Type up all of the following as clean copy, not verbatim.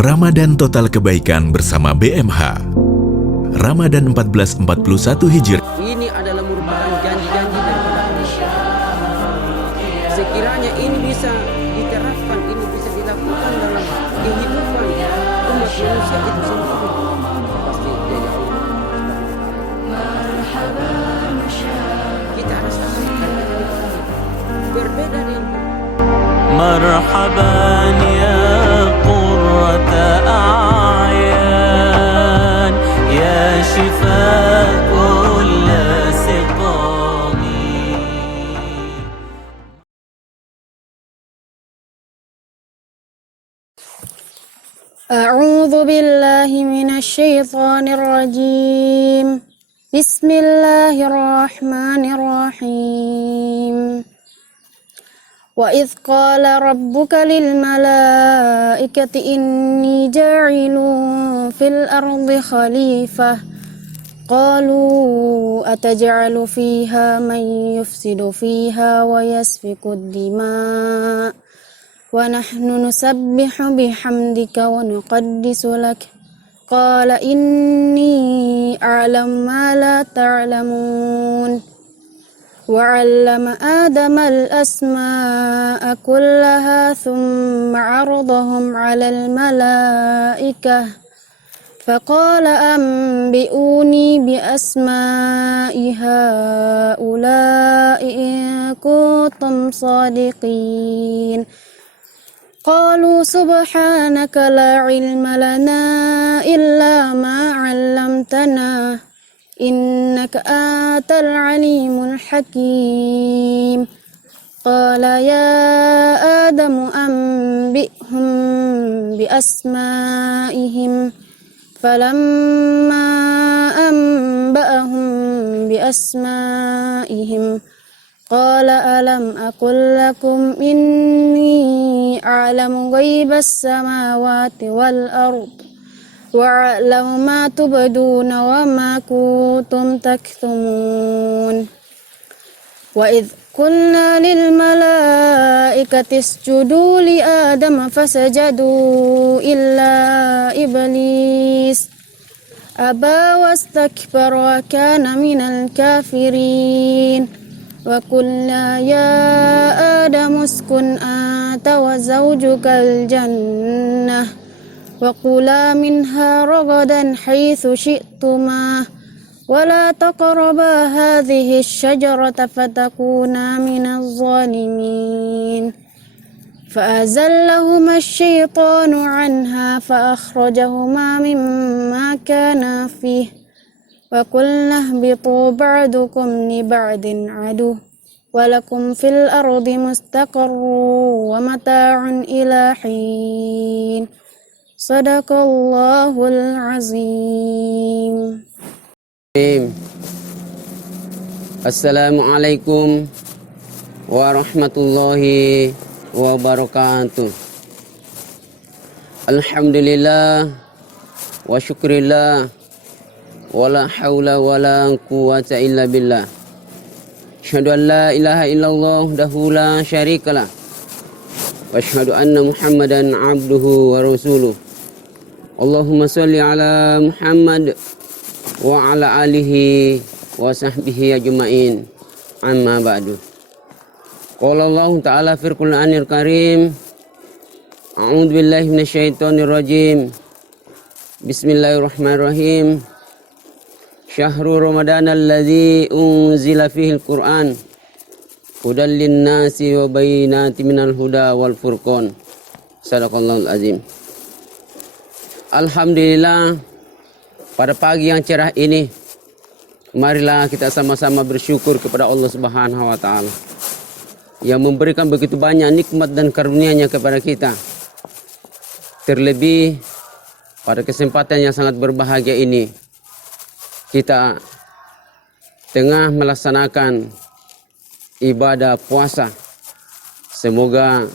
Ramadan Total Kebaikan bersama BMH. Ramadan 1441 Hijriah. Ini adalah merupakan janji-janji daripada Allah. Sekiranya ini bisa diterapkan, ini bisa dilakukan dalam kehidupan umat manusia itu sendiri, pasti dari Allah. Kita rasakan berbeda dengan مرحبا يا قرة أعين يا شفاء كل سقام. أعوذ بالله من الشيطان الرجيم. بسم الله الرحمن الرحيم. وإذ قال ربك للملائكة إني جاعل في الأرض خليفة قالوا أتجعل فيها من يفسد فيها ويسفك الدماء ونحن نسبح بحمدك ونقدس لك قال إني أعلم ما لا تعلمون وعلم آدم الأسماء كلها ثم عرضهم على الملائكة فقال أنبئوني بأسماء هؤلاء إن كنتم صادقين قالوا سبحانك لا علم لنا إلا ما علمتنا إنك أنت العليم الحكيم قال يا آدم أنبئهم بأسمائهم فلما أنبأهم بأسمائهم قال ألم أقل لكم إني أعلم غيب السماوات والأرض وأعلم ما تبدون وما كنتم تكتمون وإذ قلنا للملائكة اسجدوا لآدم فسجدوا إلا إبليس أبى واستكبر وكان من الكافرين وقلنا يا آدم اسكن أنت وزوجك الجنة وكلا منها رغدا حيث شئتما ولا تقربا هذه الشجرة فتكونا من الظالمين فأزلهما الشيطان عنها فأخرجهما مما كانا فيه وقلنا اهبطوا بعضكم لبعض عدو ولكم في الأرض مستقر ومتاع إلى حين Sadaqallahul azim. Assalamualaikum warahmatullahi wabarakatuh. Alhamdulillah wa syukrillah wa la hawla wa la quwwata illa billah. Asyhadu an la ilaha illallah wahdahu la syarikalah wa asyhadu anna Muhammadan abduhu wa rasuluh. Allahumma sholli ala Muhammad wa ala alihi wa sahbihi ajma'in. Amma ba'du. Qala Allah ta'ala fil Qur'anil Karim. A'udzu billahi minasyaitonir rajim. Bismillahirrahmanirrahim. Syahrul Ramadan alladzi unzila fihil Qur'an hudal linnasi wa bayyinatin minal huda wal furqan. Sadaqallahul azim. Alhamdulillah, pada pagi yang cerah ini marilah kita sama-sama bersyukur kepada Allah Subhanahu wa taala yang memberikan begitu banyak nikmat dan karunia-Nya kepada kita. Terlebih pada kesempatan yang sangat berbahagia ini kita tengah melaksanakan ibadah puasa. Semoga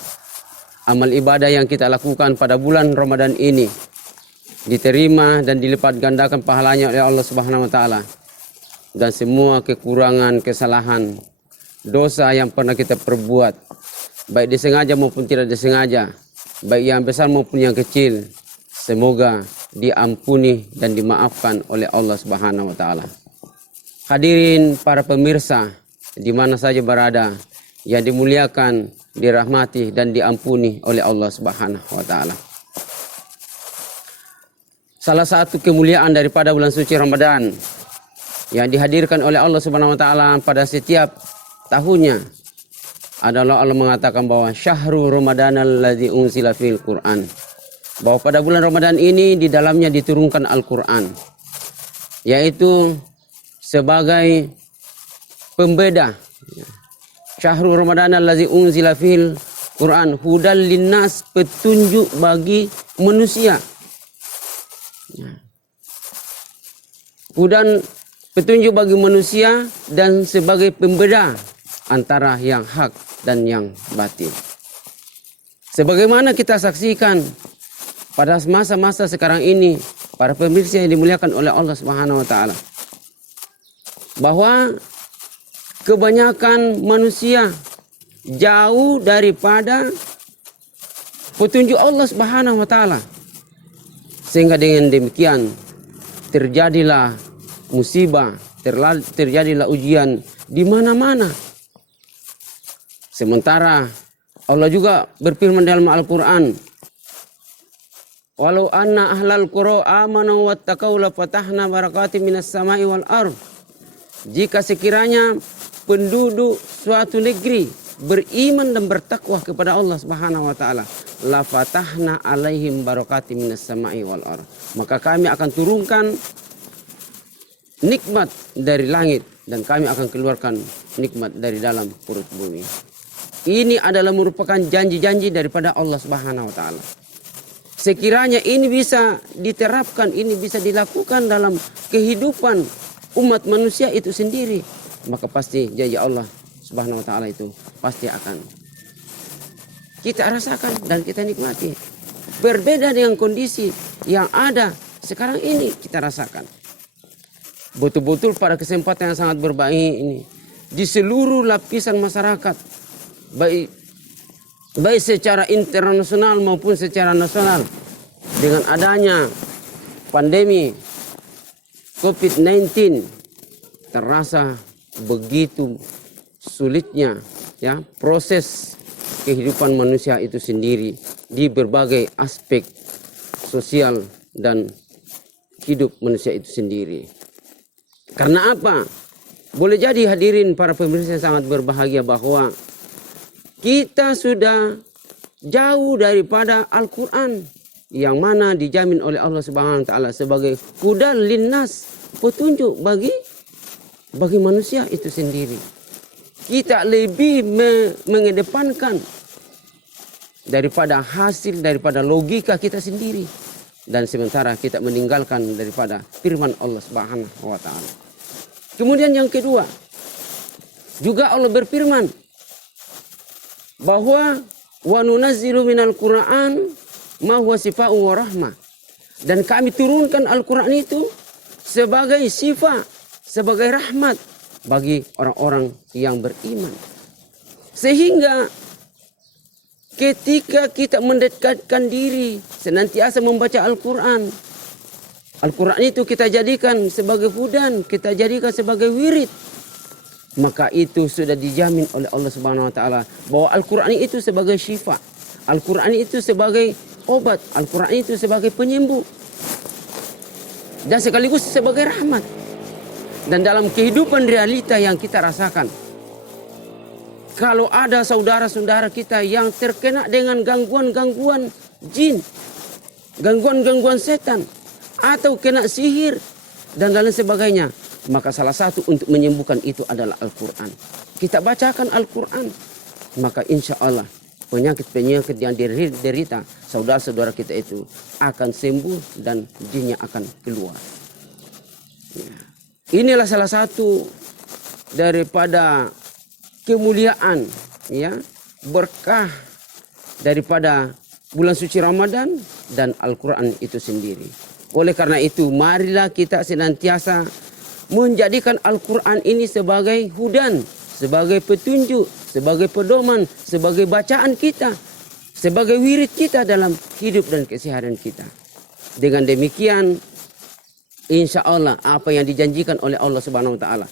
amal ibadah yang kita lakukan pada bulan Ramadan ini diterima dan dilipat gandakan pahalanya oleh Allah Subhanahu wa taala. Dan semua kekurangan, kesalahan, dosa yang pernah kita perbuat, baik disengaja maupun tidak disengaja, baik yang besar maupun yang kecil, semoga diampuni dan dimaafkan oleh Allah Subhanahu wa taala. Hadirin para pemirsa di mana saja berada, yang dimuliakan, dirahmati dan diampuni oleh Allah Subhanahu wa taala. Salah satu kemuliaan daripada bulan suci Ramadan yang dihadirkan oleh Allah Subhanahu wa taala pada setiap tahunnya adalah Allah mengatakan bahwa syahrul Ramadanal ladzi unzila fil Qur'an. Bahwa pada bulan Ramadan ini di dalamnya diturunkan Al-Qur'an, yaitu sebagai pembeda. Syahrul Ramadanal ladzi unzila fil Qur'an hudal linnas, petunjuk bagi manusia. Hudan, petunjuk bagi manusia dan sebagai pembeda antara yang hak dan yang batil. Sebagaimana kita saksikan pada masa-masa sekarang ini, para pemirsa yang dimuliakan oleh Allah Subhanahu wa taala, bahwa kebanyakan manusia jauh daripada petunjuk Allah Subhanahu wa taala. Sehingga dengan demikian terjadilah musibah, terjadilah ujian di mana-mana. Sementara Allah juga berfirman dalam Al-Qur'an, "Walau anna ahlal qura amanu wattaqau la fatahna barakatim minas sama'i wal ardh." Jika sekiranya penduduk suatu negeri beriman dan bertakwa kepada Allah Subhanahu wa taala, la fatahna alaihim barakatim minas sama'i wal ardh, maka kami akan turunkan nikmat dari langit dan kami akan keluarkan nikmat dari dalam perut bumi. Ini adalah merupakan janji-janji daripada Allah Subhanahu wa taala. Sekiranya ini bisa diterapkan, ini bisa dilakukan dalam kehidupan umat manusia itu sendiri, maka pasti janji Allah Subhanahu wa taala itu pasti akan kita rasakan dan kita nikmati. Berbeda dengan kondisi yang ada sekarang ini kita rasakan. Betul-betul pada kesempatan yang sangat berbahagia ini, di seluruh lapisan masyarakat, baik secara internasional maupun secara nasional, dengan adanya pandemi COVID-19, terasa begitu sulitnya ya proses kehidupan manusia itu sendiri di berbagai aspek sosial dan hidup manusia itu sendiri. Karena apa? Boleh jadi hadirin para pemirsa yang sangat berbahagia bahwa kita sudah jauh daripada Al-Quran yang mana dijamin oleh Allah Subhanahu wa taala sebagai hudal linnas, petunjuk bagi manusia itu sendiri. Kita lebih mengedepankan daripada hasil, daripada logika kita sendiri, dan sementara kita meninggalkan daripada firman Allah Subhanahu wa taala. Kemudian yang kedua, juga Allah berfirman bahwa wa nunazzilu minal Qur'an ma huwa sifaa'un wa rahmah, dan kami turunkan Al-Qur'an itu sebagai sifat, sebagai rahmat bagi orang-orang yang beriman. Sehingga ketika kita mendekatkan diri senantiasa membaca Al-Quran, Al-Quran itu kita jadikan sebagai hudan, kita jadikan sebagai wirid, maka itu sudah dijamin oleh Allah Subhanahu wa taala bahwa Al-Quran itu sebagai syifa, Al-Quran itu sebagai obat, Al-Quran itu sebagai penyembuh dan sekaligus sebagai rahmat. Dan dalam kehidupan realita yang kita rasakan, kalau ada saudara-saudara kita yang terkena dengan gangguan-gangguan jin, gangguan-gangguan setan, atau kena sihir dan lain sebagainya, maka salah satu untuk menyembuhkan itu adalah Al-Quran. Kita bacakan Al-Quran, maka insya Allah penyakit-penyakit yang diderita saudara-saudara kita itu akan sembuh dan jinnya akan keluar. Ya. Inilah salah satu daripada kemuliaan, ya, berkah daripada bulan suci Ramadan dan Al-Quran itu sendiri. Oleh karena itu, marilah kita senantiasa menjadikan Al-Quran ini sebagai hudan, sebagai petunjuk, sebagai pedoman, sebagai bacaan kita, sebagai wirid kita dalam hidup dan keseharian kita. Dengan demikian insya Allah apa yang dijanjikan oleh Allah Subhanahu wa taala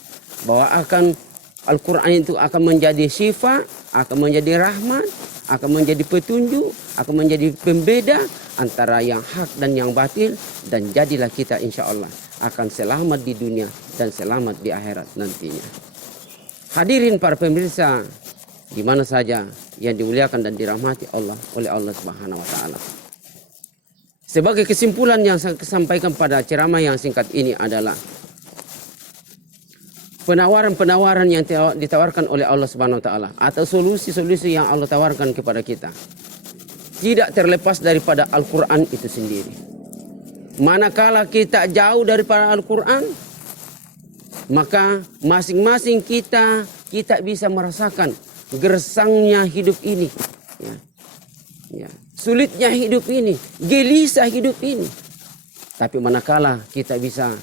bahwa Al-Quran itu akan menjadi syifa, akan menjadi rahmat, akan menjadi petunjuk, akan menjadi pembeda antara yang hak dan yang batil, dan jadilah kita insya Allah akan selamat di dunia dan selamat di akhirat nantinya. Hadirin para pemirsa di mana saja yang dimuliakan dan dirahmati Allah oleh Allah Subhanahu wa taala. Sebagai kesimpulan yang saya sampaikan pada ceramah yang singkat ini adalah penawaran-penawaran yang ditawarkan oleh Allah Subhanahu wa taala atau solusi-solusi yang Allah tawarkan kepada kita tidak terlepas daripada Al-Qur'an itu sendiri. Manakala kita jauh daripada Al-Qur'an, maka masing-masing kita bisa merasakan gersangnya hidup ini. Ya. Sulitnya hidup ini, gelisah hidup ini. Tapi manakala kita bisa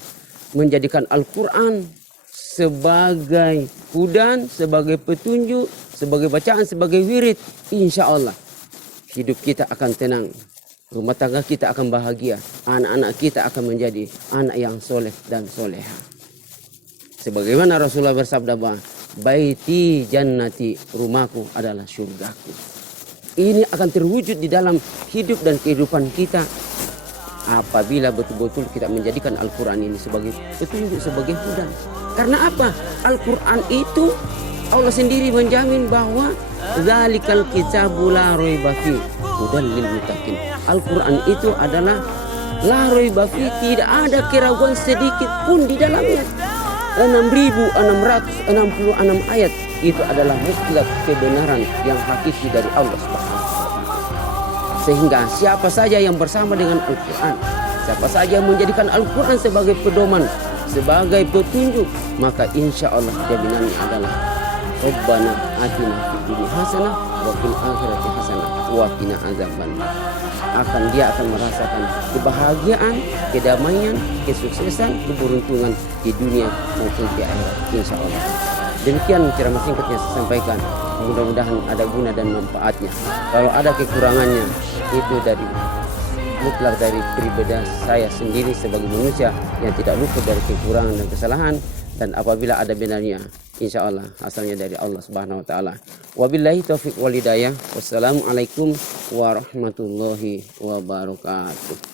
menjadikan Al-Quran sebagai hudan, sebagai petunjuk, sebagai bacaan, sebagai wirid, insya Allah hidup kita akan tenang, rumah tangga kita akan bahagia, anak-anak kita akan menjadi anak yang soleh dan soleha. Sebagaimana Rasulullah bersabda bahwa baiti jannati, rumahku adalah surgaku. Ini akan terwujud di dalam hidup dan kehidupan kita apabila betul-betul kita menjadikan Al-Quran ini sebagai petunjuk, sebagai hudan. Karena apa? Al-Quran itu Allah sendiri menjamin bahwa dzalikal kitabu la raiba fi hudan lil muttaqin. Al-Quran itu adalah la raiba fi, tidak ada keraguan sedikit pun di dalamnya. 6.666 ayat itu adalah mutlak kebenaran yang hakiki dari Allah Subhanahu wa taala. Sehingga siapa saja yang bersama dengan Al-Quran, siapa saja yang menjadikan Al-Quran sebagai pedoman, sebagai petunjuk, maka insya Allah jaminannya adalah Rabbana atina fid dunya hasanah wa fil akhirati hasanah wa qina azabannar. Dia akan merasakan kebahagiaan, kedamaian, kesuksesan, keberuntungan di dunia maupun di akhirat insya Allah. Demikian ceramah singkat yang saya sampaikan. Mudah-mudahan ada guna dan manfaatnya. Kalau ada kekurangannya, itu mutlak dari pribadi saya sendiri sebagai manusia yang tidak luput dari kekurangan dan kesalahan. Dan apabila ada benarnya, insya Allah asalnya dari Allah Subhanahu wa taala. Wabillahi taufiq wal hidayah. Wassalamualaikum warahmatullahi wabarakatuh.